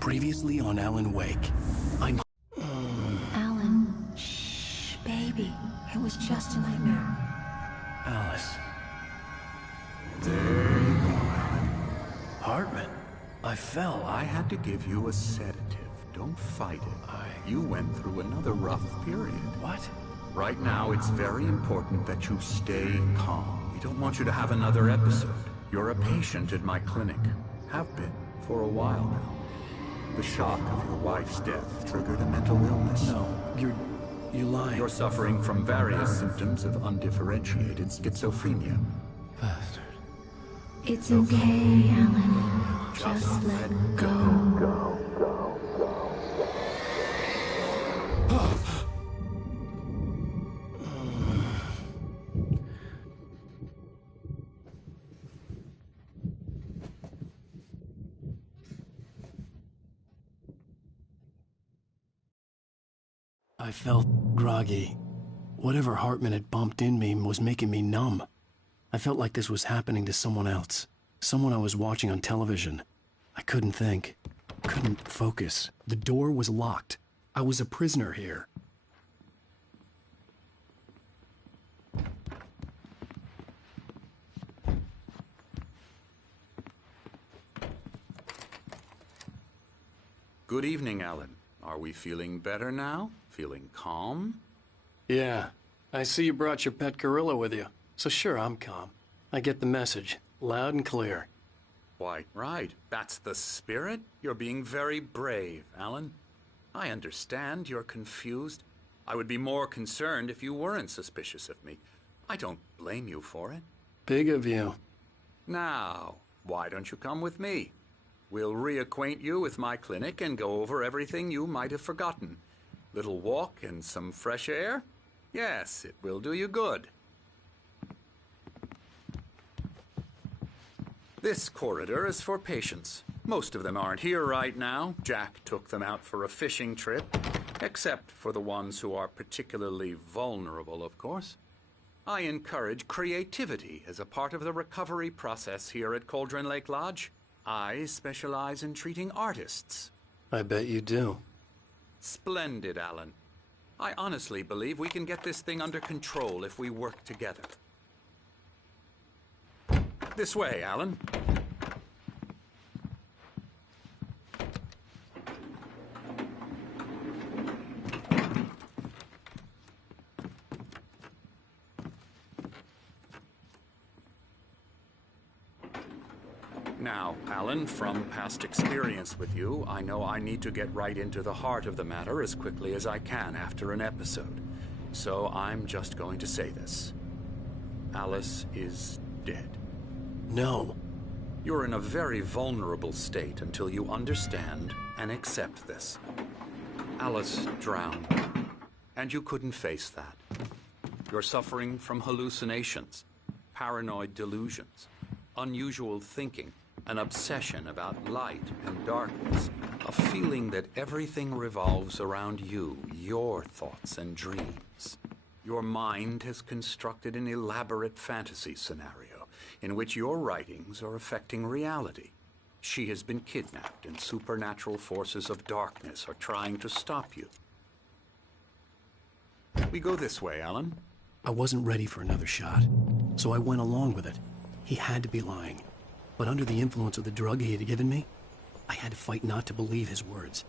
Previously on Alan Wake. I'm... Alan, shh, baby. It was just a nightmare. Alice. There you go, Alan. Hartman. I fell. I had to give you a sedative. Don't fight it. You went through another rough period. What? Right now, it's very important that you stay calm. We don't want you to have another episode. You're a patient at my clinic. Have been for a while now. The shock of your wife's death triggered a mental illness. No, you're lying. You're suffering from various symptoms of undifferentiated schizophrenia. Bastard. It's okay, Alan. Just let go. I felt groggy. Whatever Hartman had bumped in me was making me numb. I felt like this was happening to someone else. Someone I was watching on television. I couldn't think. Couldn't focus. The door was locked. I was a prisoner here. Good evening, Alan. Are we feeling better now? Feeling calm? Yeah. I see you brought your pet gorilla with you. So sure, I'm calm. I get the message. Loud and clear. Quite right. That's the spirit. You're being very brave, Alan. I understand you're confused. I would be more concerned if you weren't suspicious of me. I don't blame you for it. Big of you. Now, why don't you come with me? We'll reacquaint you with my clinic and go over everything you might have forgotten. Little walk and some fresh air? Yes, it will do you good. This corridor is for patients. Most of them aren't here right now. Jack took them out for a fishing trip, except for the ones who are particularly vulnerable, of course. I encourage creativity as a part of the recovery process here at Cauldron Lake Lodge. I specialize in treating artists. I bet you do. Splendid, Alan. I honestly believe we can get this thing under control if we work together. This way, Alan. Now, Alan, from past experience with you, I know I need to get right into the heart of the matter as quickly as I can after an episode. So I'm just going to say this. Alice is dead. No. You're in a very vulnerable state until you understand and accept this. Alice drowned, and you couldn't face that. You're suffering from hallucinations, paranoid delusions, unusual thinking, an obsession about light and darkness, a feeling that everything revolves around you, your thoughts and dreams. Your mind has constructed an elaborate fantasy scenario in which your writings are affecting reality. She has been kidnapped and supernatural forces of darkness are trying to stop you. We go this way, Alan. I wasn't ready for another shot, so I went along with it. He had to be lying. But under the influence of the drug he had given me, I had to fight not to believe his words.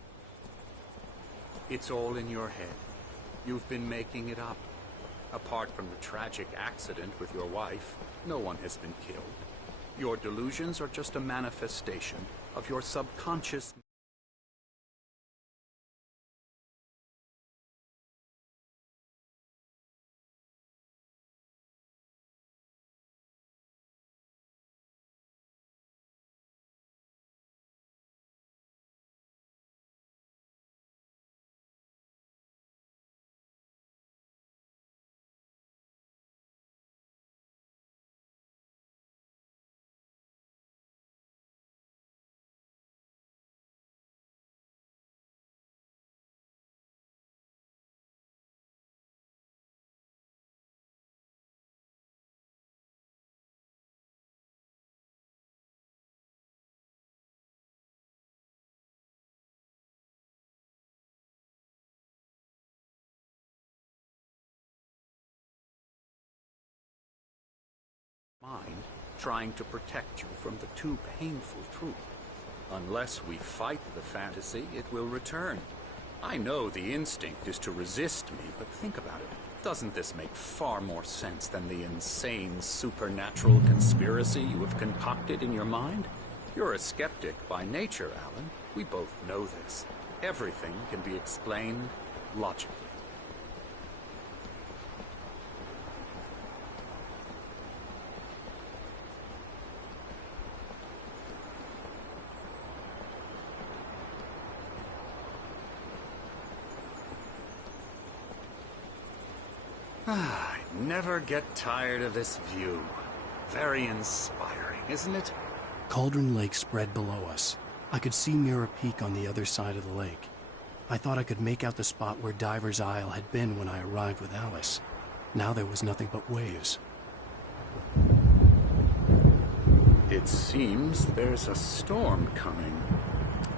It's all in your head. You've been making it up. Apart from the tragic accident with your wife, no one has been killed. Your delusions are just a manifestation of your subconscious mind, trying to protect you from the too painful truth. Unless we fight the fantasy, it will return. I know the instinct is to resist me, but think about it. Doesn't this make far more sense than the insane supernatural conspiracy you have concocted in your mind? You're a skeptic by nature, Alan. We both know this. Everything can be explained logically. I never get tired of this view. Very inspiring, isn't it? Cauldron Lake spread below us. I could see Mirror Peak on the other side of the lake. I thought I could make out the spot where Diver's Isle had been when I arrived with Alice. Now there was nothing but waves. It seems there's a storm coming.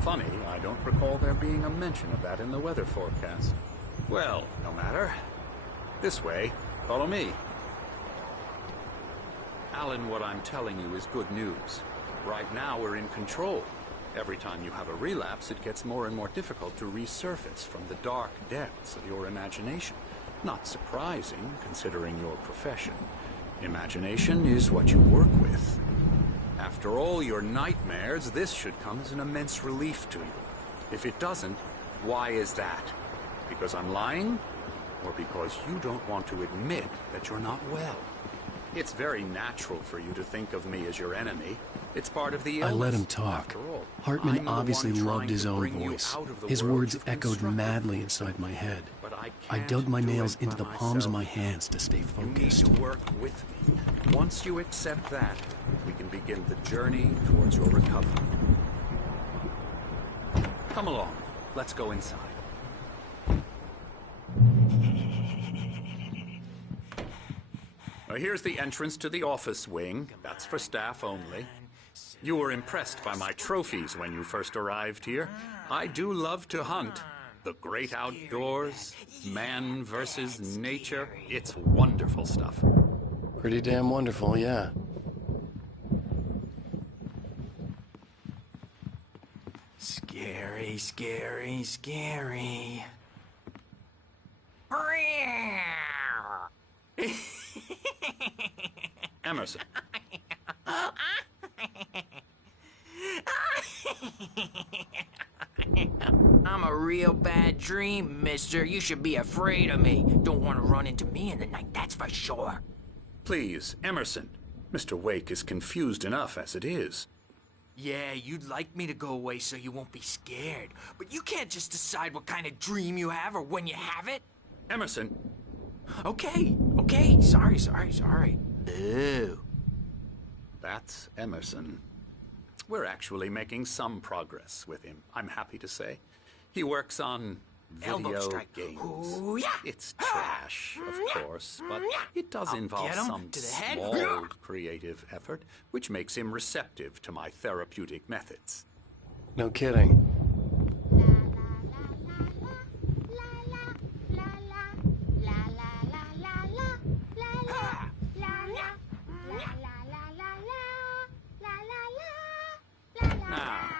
Funny, I don't recall there being a mention of that in the weather forecast. Well, no matter. This way. Follow me. Alan, what I'm telling you is good news. Right now, we're in control. Every time you have a relapse, it gets more and more difficult to resurface from the dark depths of your imagination. Not surprising, considering your profession. Imagination is what you work with. After all your nightmares, this should come as an immense relief to you. If it doesn't, why is that? Because I'm lying? Or because you don't want to admit that you're not well? It's very natural for you to think of me as your enemy. It's part of the illness. I let him talk. Hartman obviously loved his own voice. His words echoed madly inside my head. I dug my nails into the palms of my hands to stay focused. You need to work with me. Once you accept that, we can begin the journey towards your recovery. Come along. Let's go inside. Here's the entrance to the office wing. That's for staff only. You were impressed by my trophies when you first arrived here. I do love to hunt. The great outdoors, man versus nature. It's wonderful stuff. Pretty damn wonderful, yeah. Scary, scary, scary. Emerson. I'm a real bad dream, mister. You should be afraid of me. Don't want to run into me in the night, that's for sure. Please, Emerson. Mr. Wake is confused enough as it is. Yeah, you'd like me to go away so you won't be scared. But you can't just decide what kind of dream you have or when you have it. Emerson. Okay. Sorry. Ooh. That's Emerson. We're actually making some progress with him, I'm happy to say. He works on video games. Ooh, yeah. It's trash, of course, but it does involve some small creative effort, which makes him receptive to my therapeutic methods. No kidding. Now,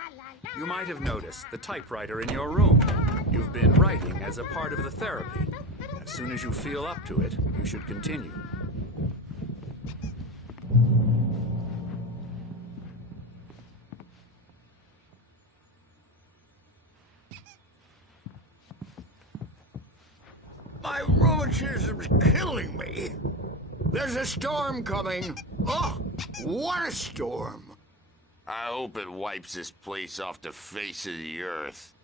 you might have noticed the typewriter in your room. You've been writing as a part of the therapy. As soon as you feel up to it, you should continue. My rheumatism's killing me. There's a storm coming. Oh, what a storm. I hope it wipes this place off the face of the earth.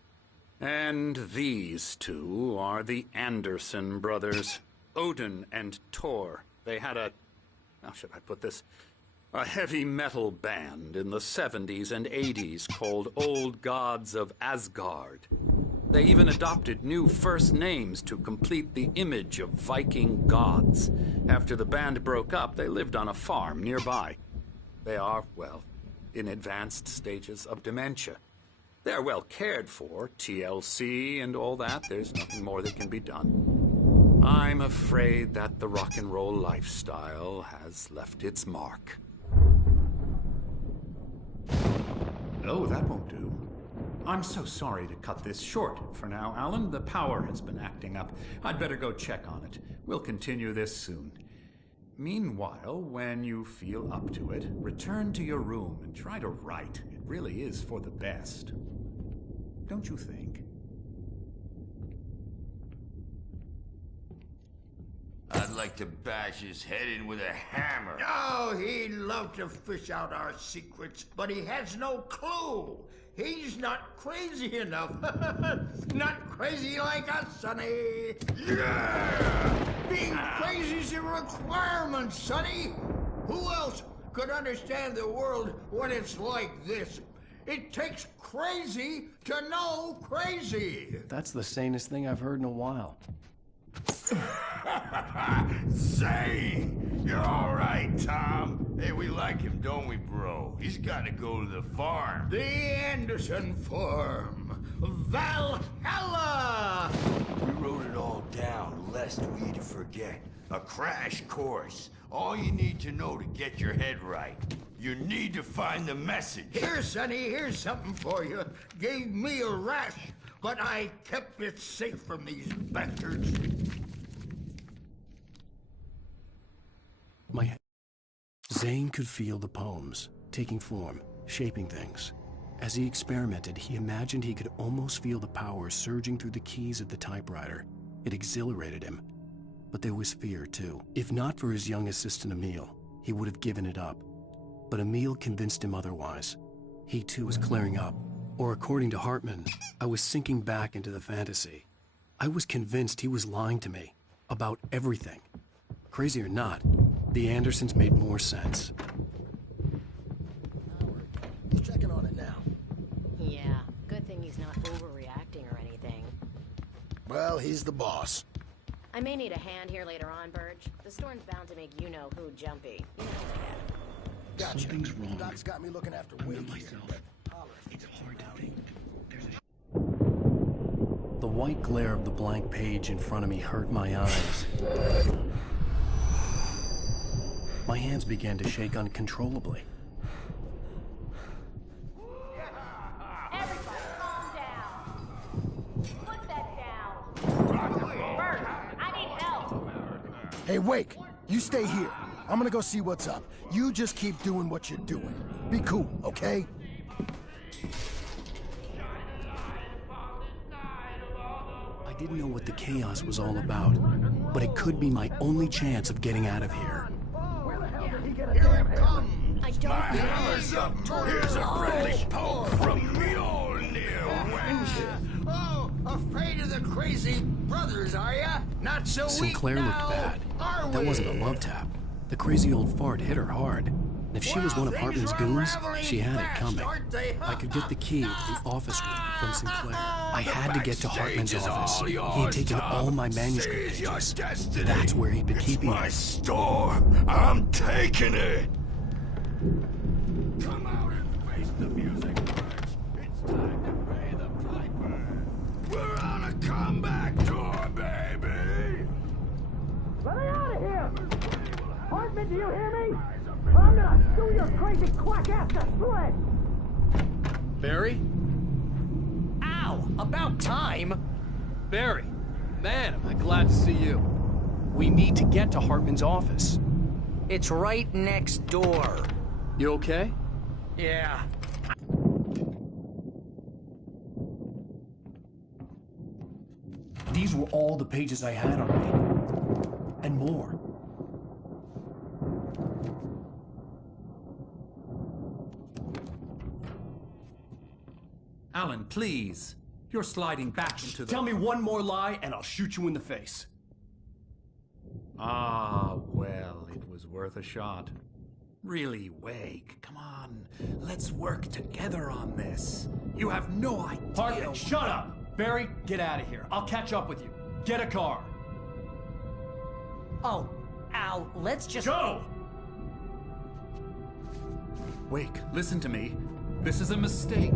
And these two are the Anderson brothers, Odin and Thor. They had how should I put this? A heavy metal band in the 70s and 80s called Old Gods of Asgard. They even adopted new first names to complete the image of Viking gods. After the band broke up, they lived on a farm nearby. They are, well, in advanced stages of dementia. They're well cared for, TLC and all that. There's nothing more that can be done. I'm afraid that the rock and roll lifestyle has left its mark. Oh, that won't do. I'm so sorry to cut this short for now, Alan. The power has been acting up. I'd better go check on it. We'll continue this soon. Meanwhile, when you feel up to it, return to your room and try to write. It really is for the best. Don't you think? I'd like to bash his head in with a hammer. Oh, he'd love to fish out our secrets, but he has no clue. He's not crazy enough. Not crazy like us, Sonny. Yeah! Being crazy's a requirement, Sonny. Who else could understand the world when it's like this? It takes crazy to know crazy. That's the sanest thing I've heard in a while. Zane! You're all right, Tom. Hey, we like him, don't we, bro? He's got to go to the farm. The Anderson Farm. Valhalla! We wrote it all down, lest we forget. A crash course. All you need to know to get your head right. You need to find the message. Here, Sonny, here's something for you. Gave me a rash, but I kept it safe from these bastards. Zane could feel the poems, taking form, shaping things. As he experimented, he imagined he could almost feel the power surging through the keys of the typewriter. It exhilarated him. But there was fear, too. If not for his young assistant Emil, he would have given it up. But Emil convinced him otherwise. He, too, was clearing up. Or according to Hartman, I was sinking back into the fantasy. I was convinced he was lying to me. About everything. Crazy or not, the Andersons made more sense. He's checking on it now. Yeah, good thing he's not overreacting or anything. Well, he's the boss. I may need a hand here later on, Burge. The storm's bound to make you-know-who jumpy. You know that. Gotcha. Something's wrong. Doc's got me looking after Wade here, but holler if It's hard to think. The white glare of the blank page in front of me hurt my eyes. My hands began to shake uncontrollably. Everybody calm down. Put that down. Burge, I need help. Hey, Wake, you stay here. I'm gonna go see what's up. You just keep doing what you're doing. Be cool, okay? I didn't know what the chaos was all about, but it could be my only chance of getting out of here. Here it comes. I don't Hammer's up. Here's a friendly poke from Mjolnir wench. Oh, afraid of the crazy brothers, are ya? Not so weak Sinclair looked now, bad. are That we? wasn't a love tap. The crazy old fart hit her hard. And if she was one of Well, Hartman's things are goons, unraveling she had it fast, coming. aren't they? I could get the key to the office room from Sinclair. I had to get to Hartman's Backstage is office. all He yours, had taken Tom. all my manuscript Seize your pages. destiny. That's where he'd been keeping My it. store. I'm taking it. Come out and face the music, Burge. It's time to pay the piper. We're on a comeback tour, baby. Let me out of here! Hartman, do you hear me? I'm gonna sue your crazy quack ass to shreds! Barry? Ow! About time! Barry, man, am I glad to see you. We need to get to Hartman's office. It's right next door. You okay? Yeah. These were all the pages I had on me. And more. Alan, please. You're sliding back into the... Tell me one more lie and I'll shoot you in the face. Ah, well, it was worth a shot. Really, Wake, come on. Let's work together on this. You have no idea... Hartman, shut up! Barry, get out of here. I'll catch up with you. Get a car. Oh, Al, let's just... Go! Wake, listen to me. This is a mistake.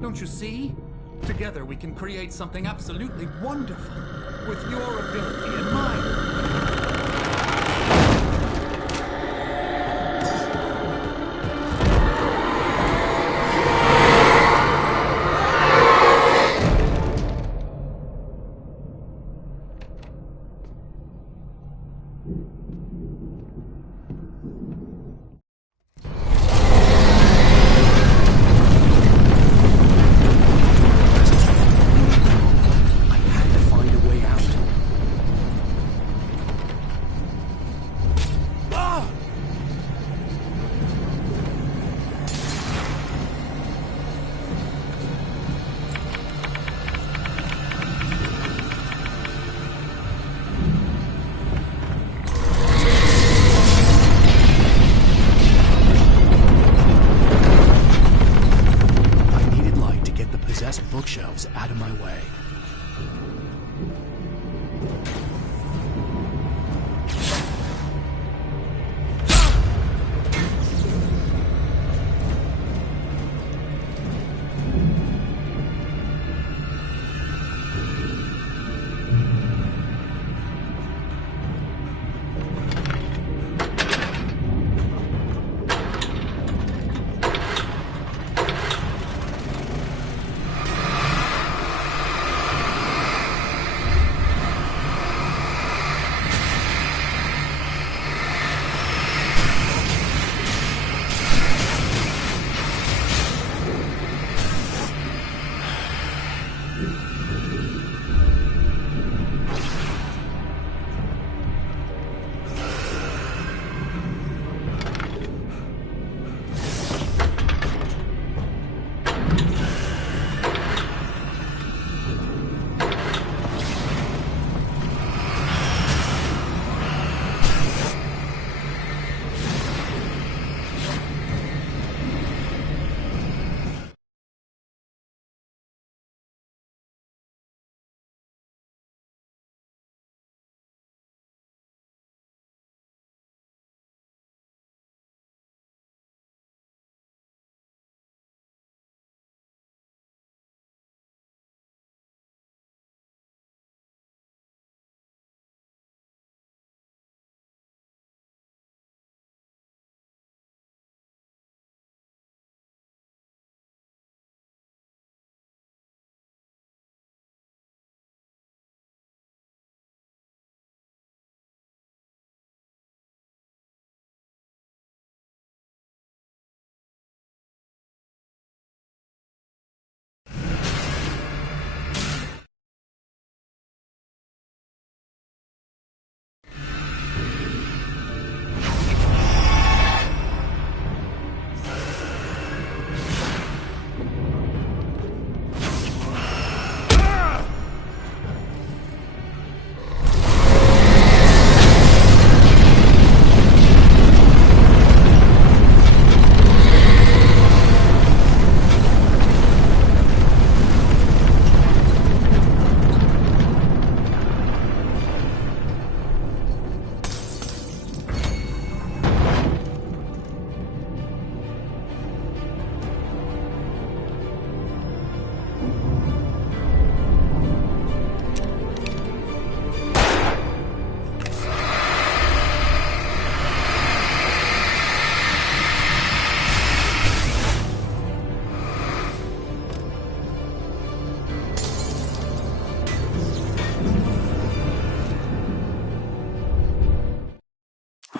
Don't you see? Together we can create something absolutely wonderful, with your ability and mine. Bookshelves out of my way.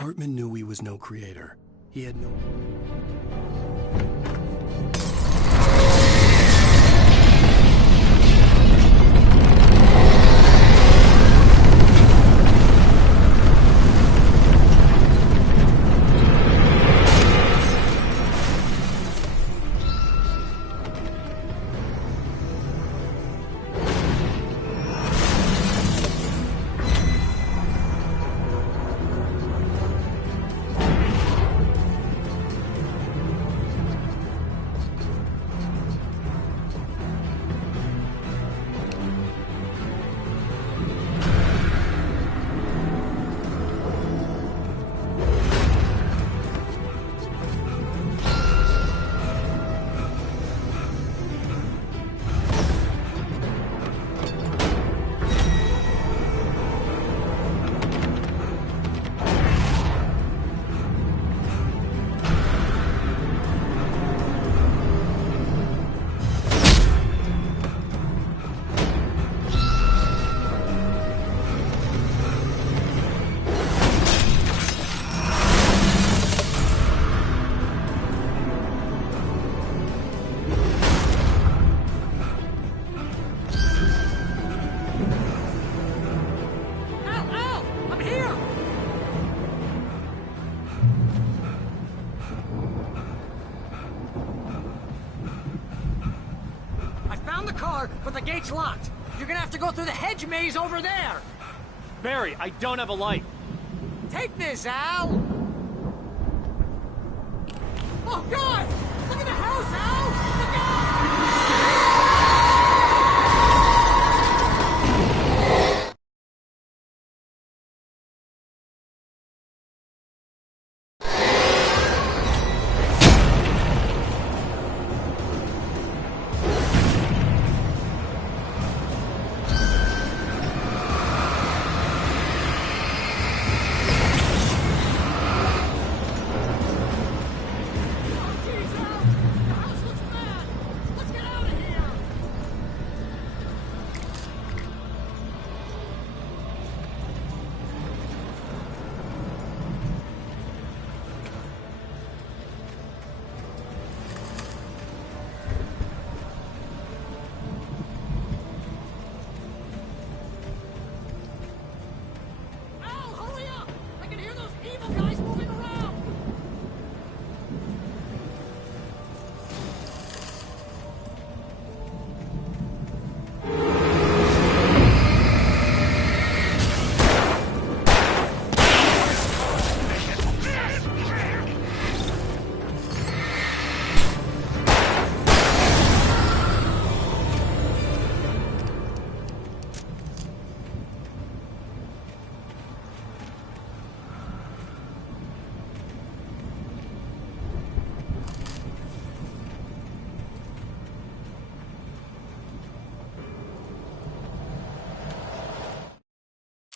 Hartman knew he was no creator. He had no... car, but the gate's locked. You're gonna have to go through the hedge maze over there. Barry, I don't have a light. Take this, Al. Oh, God! Look at the house, Al! Look out!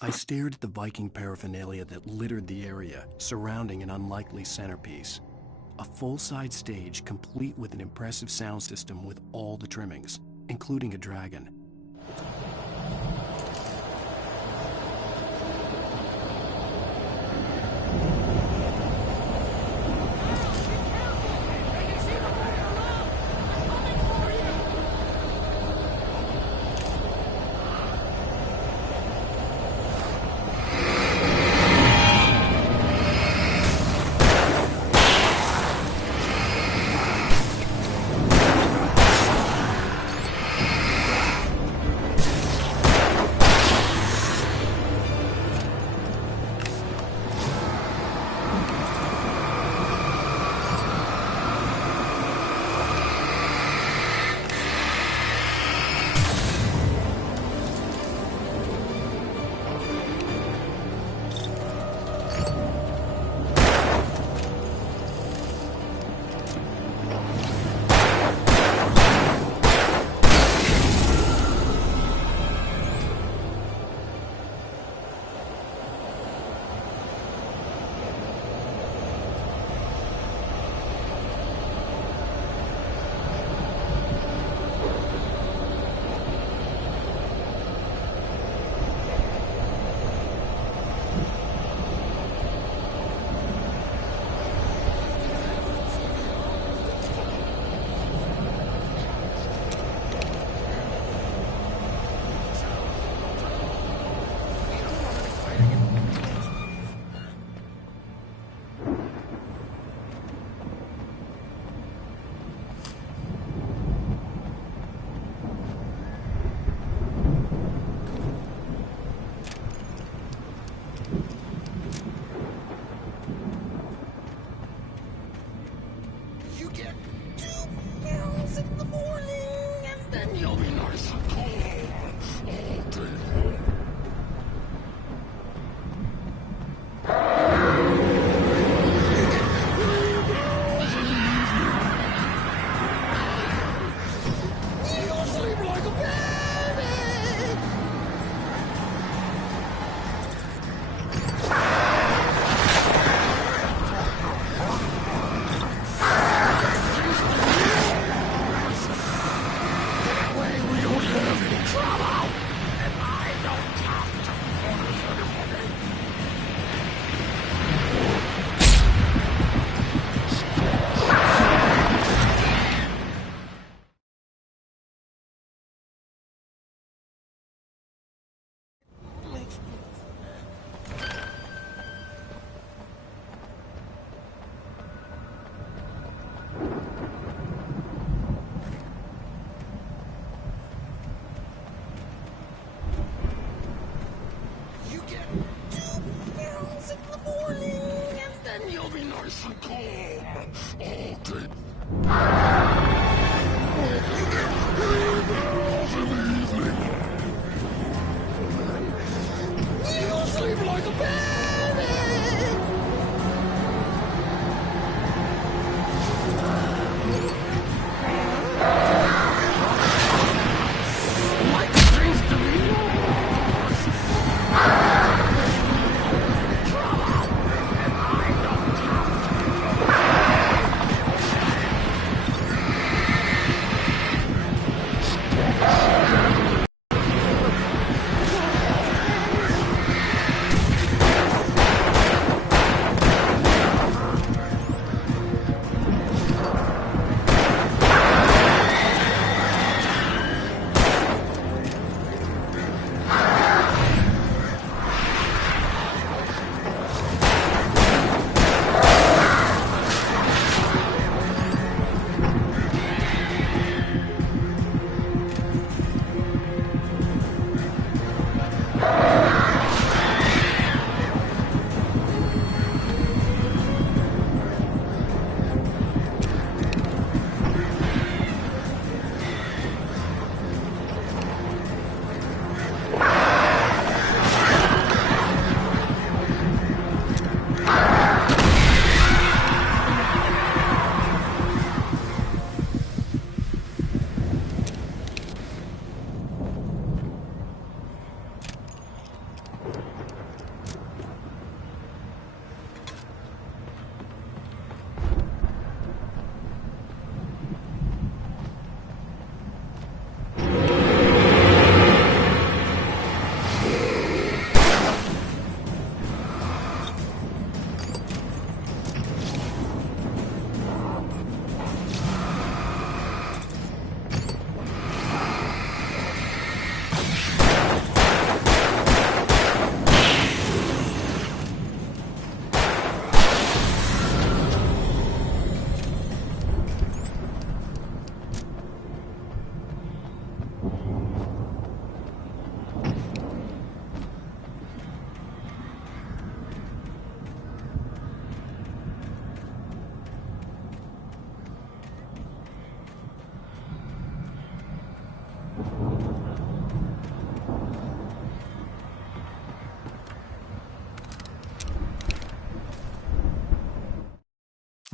I stared at the Viking paraphernalia that littered the area, surrounding an unlikely centerpiece. A full-size stage complete with an impressive sound system with all the trimmings, including a dragon.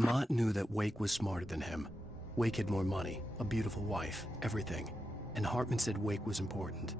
Mott knew that Wake was smarter than him. Wake had more money, a beautiful wife, everything. And Hartman said Wake was important.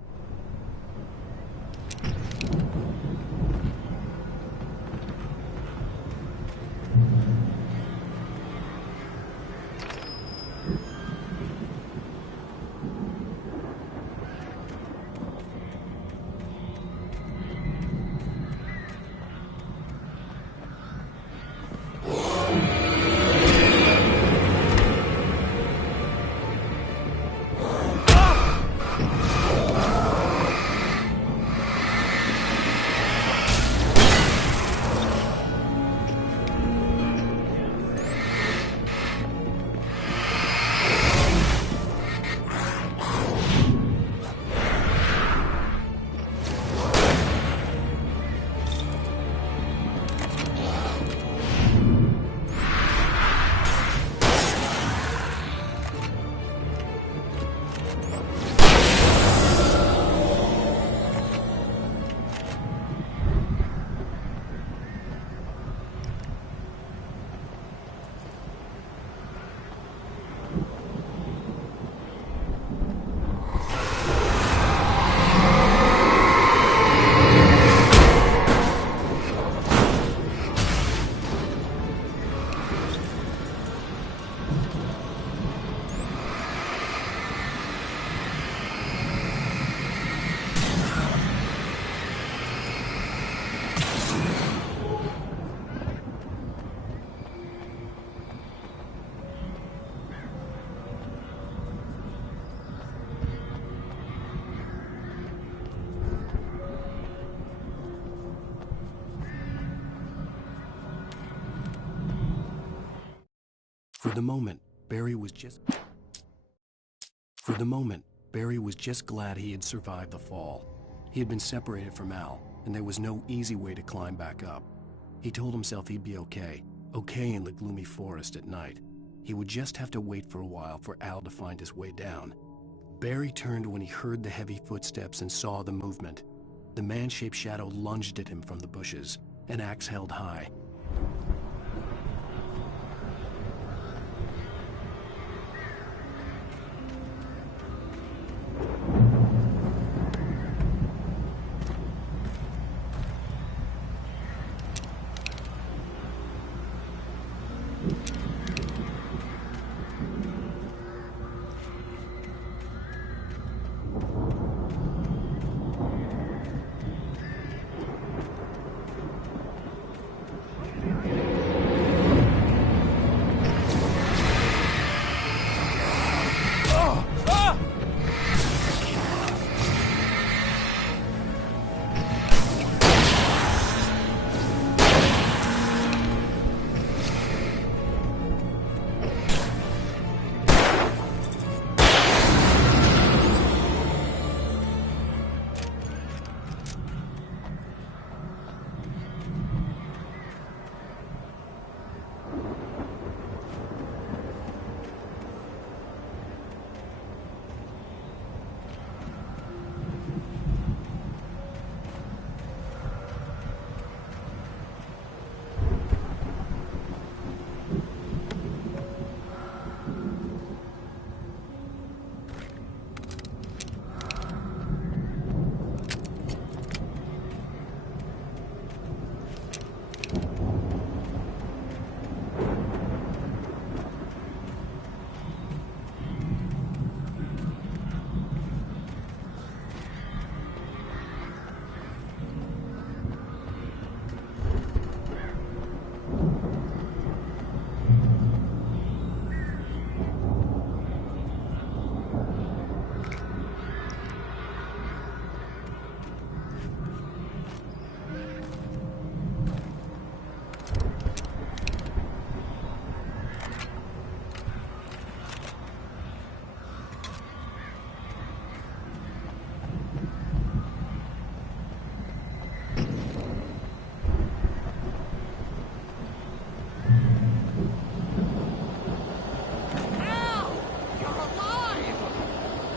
For the moment, Barry was just glad he had survived the fall. He had been separated from Al, and there was no easy way to climb back up. He told himself he'd be okay in the gloomy forest at night. He would just have to wait for a while for Al to find his way down. Barry turned when he heard the heavy footsteps and saw the movement. The man-shaped shadow lunged at him from the bushes, an axe held high.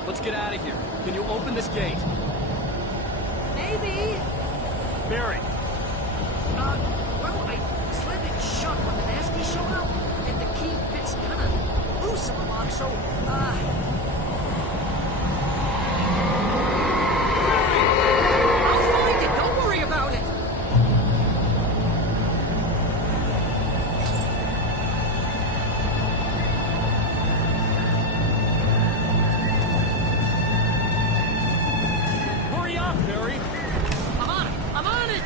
Let's get out of here. Can you open this gate? Maybe. Barry. Well, I slammed it shut when the nasty showed up. and the key fits kind of loose in the lock, so, I'll find it, don't worry about it! Hurry up, Barry! I'm on it!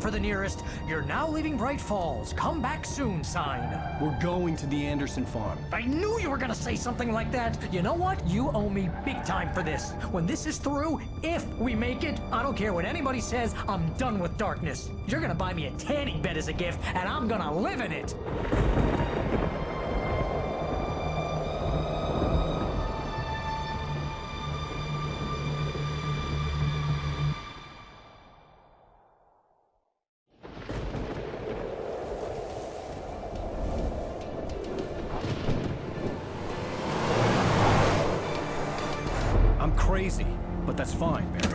For the nearest, "You're now leaving Bright Falls. Come back soon" sign. We're going to the Anderson farm. I knew you were gonna say something like that. You know what? You owe me big time for this. When this is through, if we make it, I don't care what anybody says, I'm done with darkness. You're gonna buy me a tanning bed as a gift, and I'm gonna live in it. Crazy, but that's fine, Barry.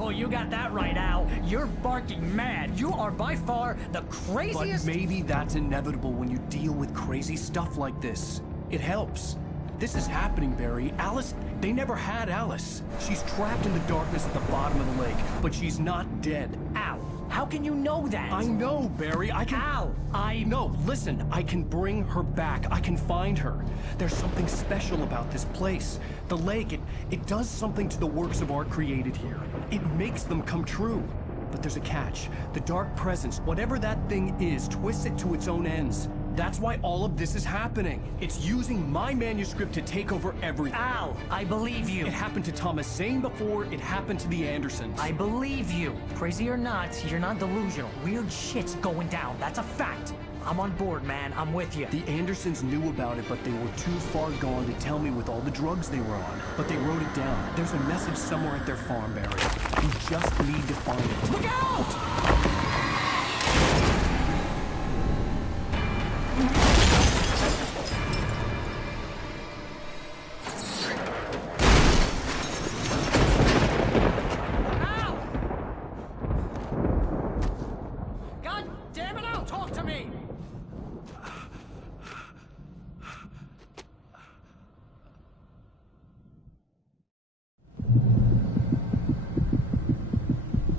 Oh, you got that right, Al. You're barking mad. You are by far the craziest... But maybe that's inevitable when you deal with crazy stuff like this. It helps. This is happening, Barry. Alice, they never had Alice. She's trapped in the darkness at the bottom of the lake, but she's not dead. Al, how can you know that? I know, Barry. I can... Al, No, listen. I can bring her back. I can find her. There's something special about this place. The lake, it does something to the works of art created here. It makes them come true. But there's a catch. The dark presence, whatever that thing is, twists it to its own ends. That's why all of this is happening. It's using my manuscript to take over everything. Al, I believe you. It happened to Thomas Zane before, it happened to the Andersons. I believe you. Crazy or not, you're not delusional. Weird shit's going down. That's a fact. I'm on board, man. I'm with you. The Andersons knew about it, but they were too far gone to tell me with all the drugs they were on. But they wrote it down. There's a message somewhere at their farm, Barry. You just need to find it. Look out!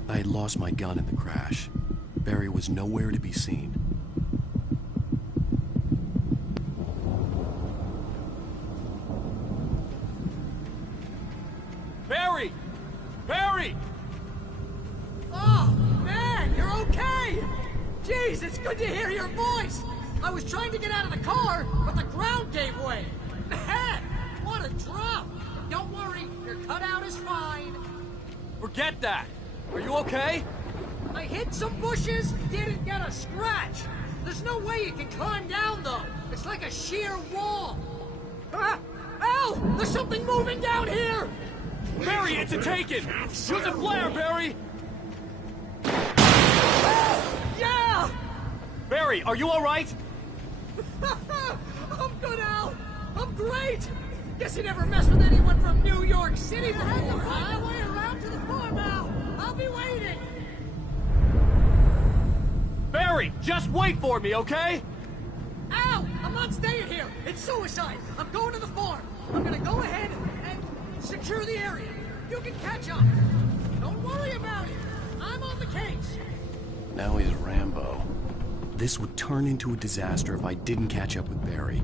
I had lost my gun in the crash. Barry was nowhere to be seen. Barry! Barry! Oh, man, you're okay! Jeez, it's good to hear your voice! I was trying to get out of the car, but the ground gave way! Man, what a drop! Don't worry, your cutout is fine. Forget that! Are you okay? I hit some bushes, didn't get a scratch. There's no way you can climb down, though. It's like a sheer wall. Ah! Al! There's something moving down here! Barry, it's a taken! Use a flare, Barry! Yeah! Barry, are you all right? I'm good, Al. I'm great. Guess you never mess with anyone from New York City. But hang the highway around to the farm, Al. I'll be waiting. Barry, just wait for me, okay? Al, I'm not staying here. It's suicide. I'm going to the farm. I'm gonna go ahead and secure the area. You can catch up. Don't worry about it. I'm on the case. Now he's Rambo. This would turn into a disaster if I didn't catch up with Barry.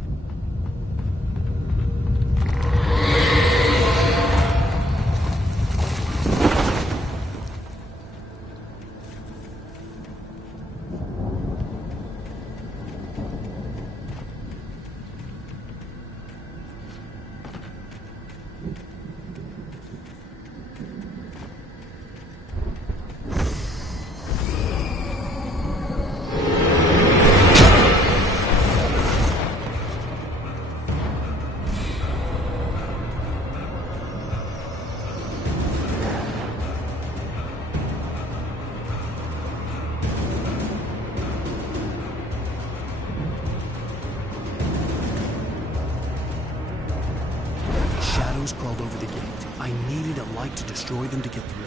Crawled over the gate. I needed a light to destroy them to get through.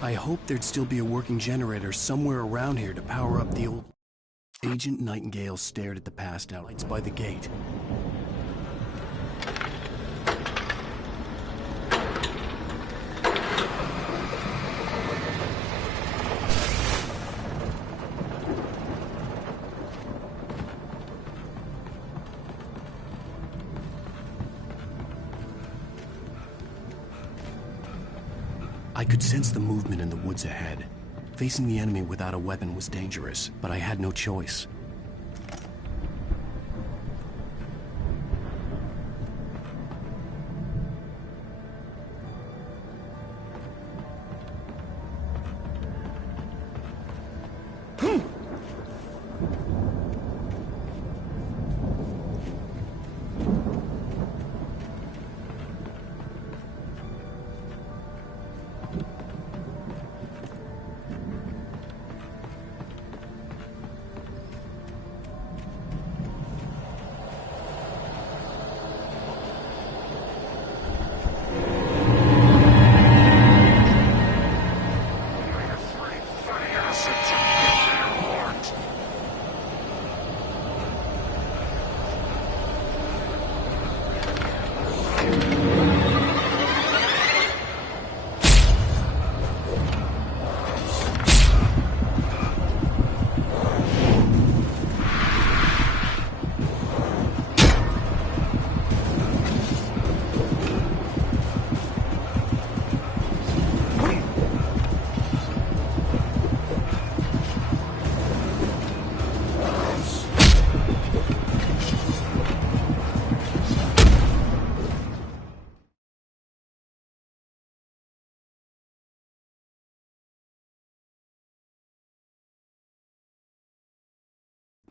I hoped there'd still be a working generator somewhere around here to power up the old... Agent Nightingale stared at the passed out lights by the gate. I could sense the movement in the woods ahead. Facing the enemy without a weapon was dangerous, but I had no choice.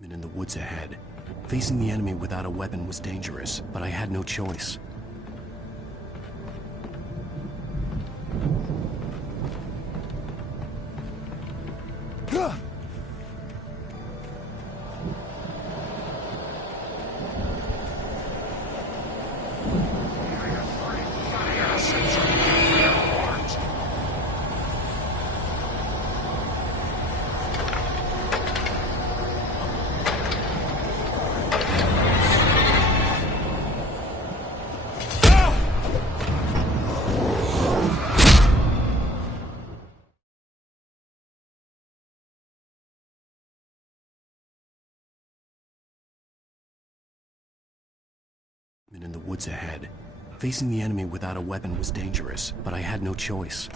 In the woods ahead. Facing the enemy without a weapon was dangerous, but I had no choice. In the woods ahead. Facing the enemy without a weapon was dangerous, but I had no choice.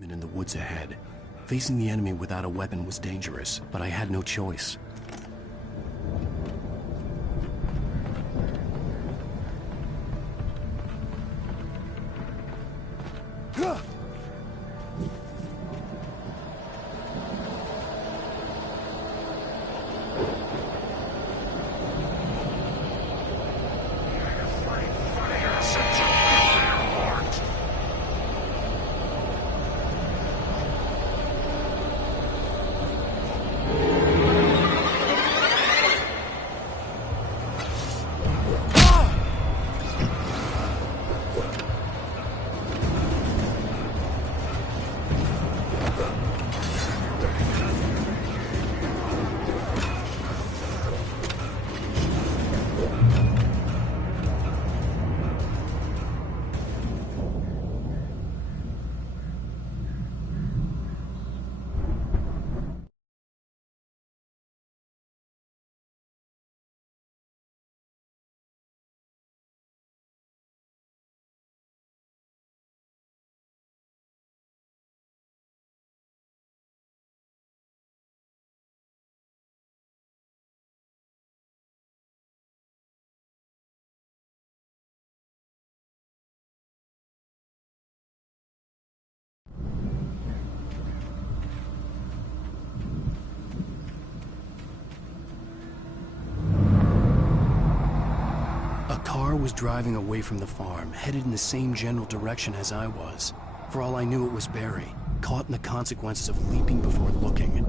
in the woods ahead. Facing the enemy without a weapon was dangerous, but I had no choice. A car was driving away from the farm, headed in the same general direction as I was. For all I knew, it was Barry, caught in the consequences of leaping before looking.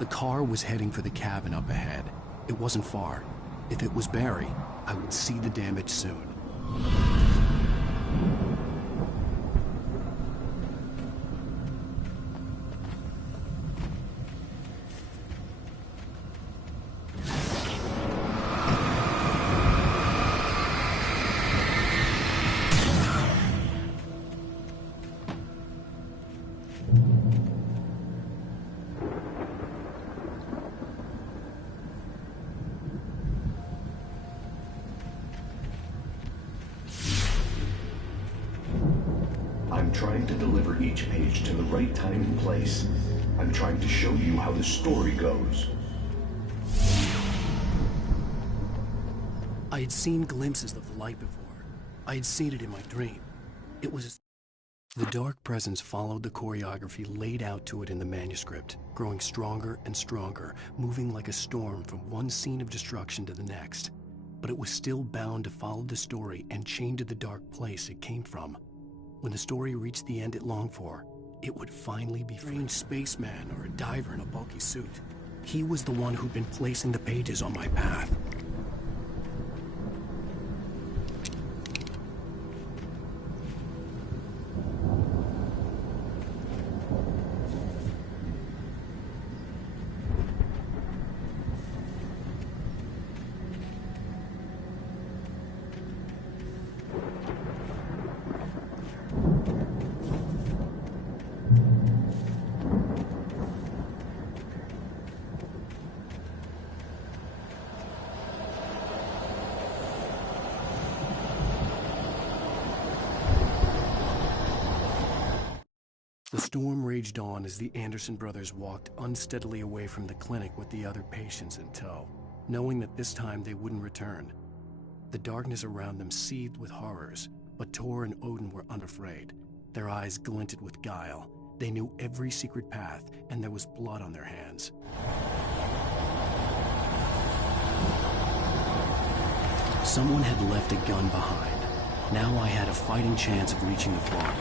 The car was heading for the cabin up ahead. It wasn't far. If it was Barry, I would see the damage soon. I'm trying to deliver each page to the right time and place. I'm trying to show you how the story goes. I had seen glimpses of the light before. I had seen it in my dream. It was... The dark presence followed the choreography laid out to it in the manuscript, growing stronger and stronger, moving like a storm from one scene of destruction to the next. But it was still bound to follow the story and chained to the dark place it came from. When the story reached the end it longed for, it would finally be a strange spaceman or a diver in a bulky suit. He was the one who'd been placing the pages on my path. The storm raged on as the Anderson brothers walked unsteadily away from the clinic with the other patients in tow, knowing that this time they wouldn't return. The darkness around them seethed with horrors, but Tor and Odin were unafraid. Their eyes glinted with guile. They knew every secret path, and there was blood on their hands. Someone had left a gun behind. Now I had a fighting chance of reaching the farm.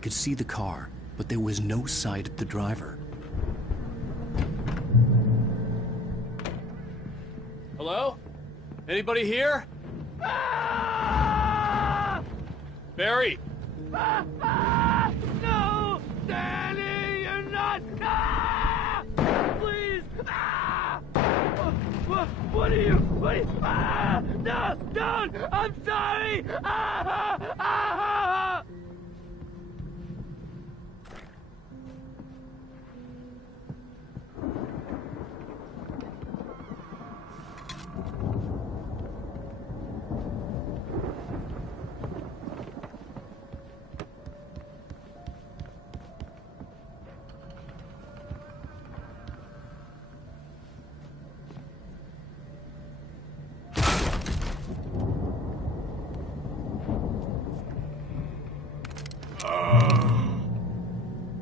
could see the car, but there was no sight of the driver. Hello? Anybody here? Barry! No! Danny, you're not... Please! What are you... No! Don't! I'm sorry!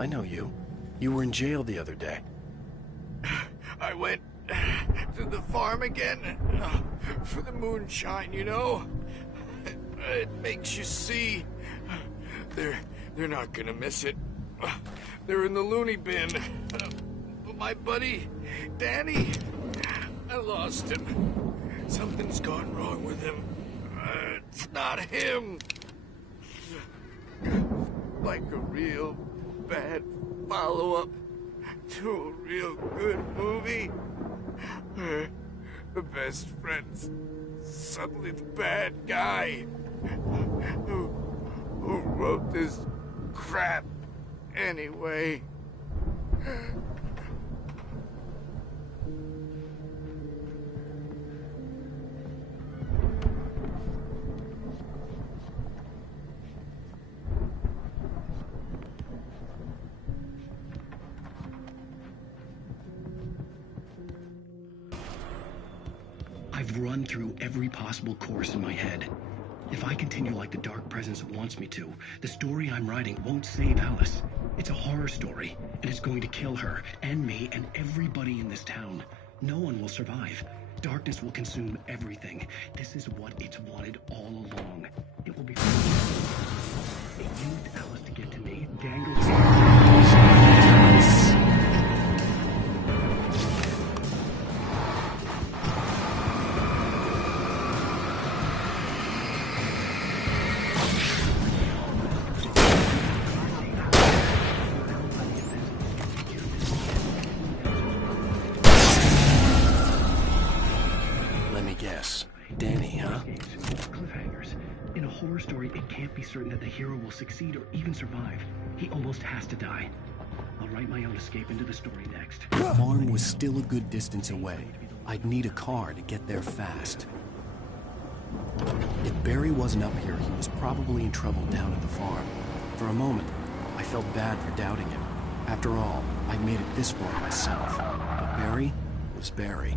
I know you. You were in jail the other day. I went to the farm again for the moonshine, you know? It makes you see. They're not gonna miss it. They're in the loony bin. But my buddy, Danny, I lost him. Something's gone wrong with him. It's not him. Like a real bad follow-up to a real good movie where the best friend's suddenly the bad guy who wrote this crap anyway. I've run through every possible course in my head. If I continue like the Dark Presence wants me to, the story I'm writing won't save Alice. It's a horror story, and it's going to kill her, and me, and everybody in this town. No one will survive. Darkness will consume everything. This is what it's wanted all along. It will be... It used Alice to get to me, dangled... Danny, huh? Cliffhangers. In a horror story, it can't be certain that the hero will succeed or even survive. He almost has to die. I'll write my own escape into the story next. The farm was still a good distance away. I'd need a car to get there fast. If Barry wasn't up here, he was probably in trouble down at the farm. For a moment, I felt bad for doubting him. After all, I'd made it this far myself. But Barry was Barry.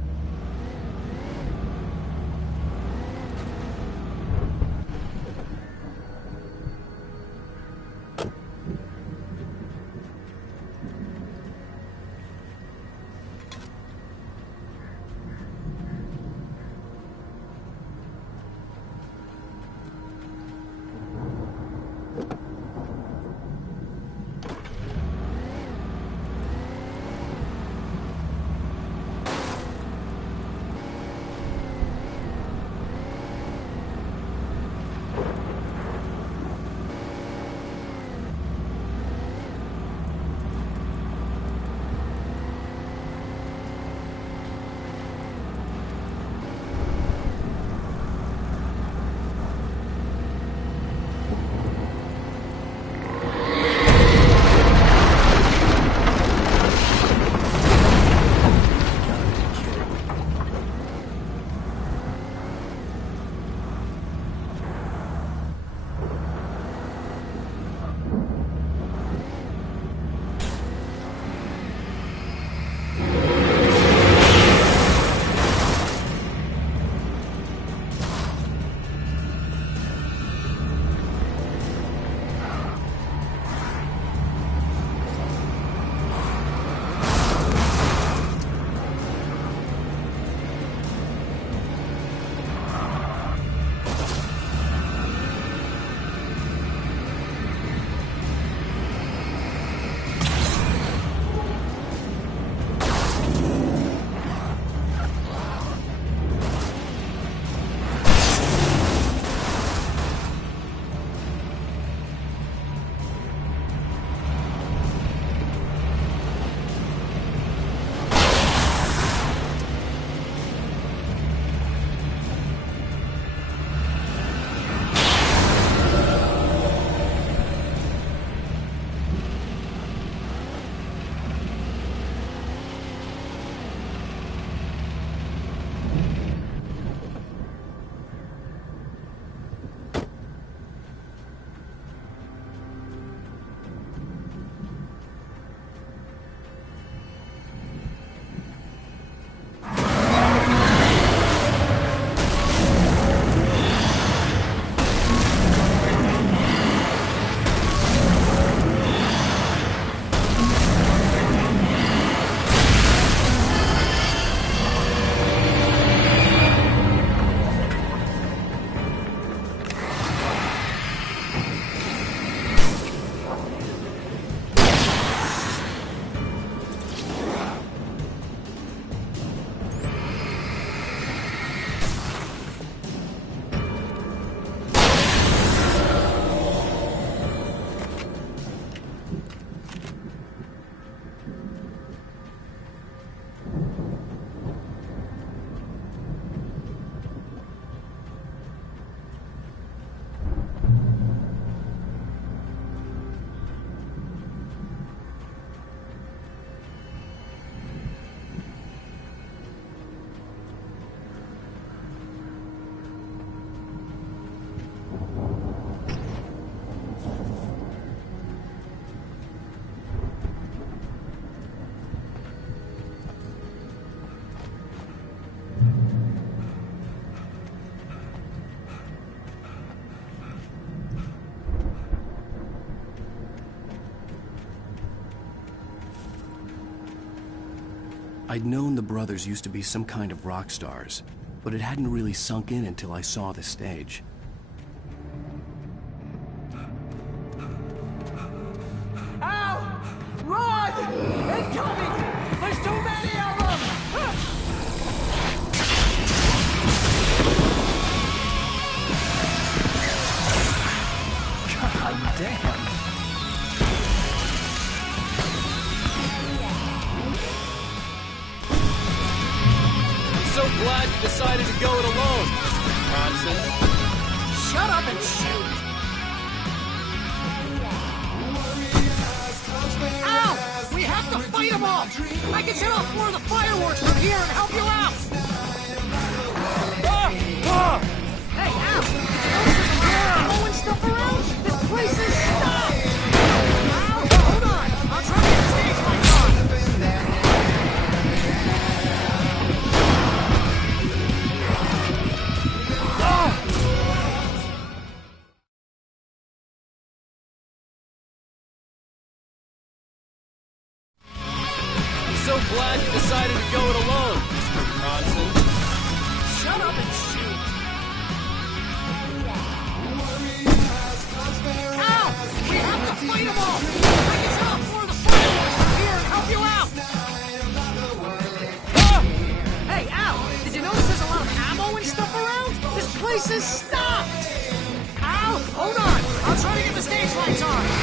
I'd known the brothers used to be some kind of rock stars, but it hadn't really sunk in until I saw the stage. Ow! Run! Incoming! There's too many of them! God damn. I'm so glad you decided to go it alone, Mr. Bronson. Shut up and shoot! Ow! We have to fight them off! I can set off more of the fireworks from here and help you out! Hey, ow! Ammo and stuff around? This place is stopped! Ow! Hold on! I'll try to get the stage lights on! I'm so glad you decided to go it alone, Mr. Bronson. Shut up and shoot! Ow! We have to fight them all! I can set off more of the fireworks from here and help you out! Hey, ow! Did you notice there's a lot of ammo and stuff around? This place is stopped! Ow! Hold on! I'll try to get the stage lights on!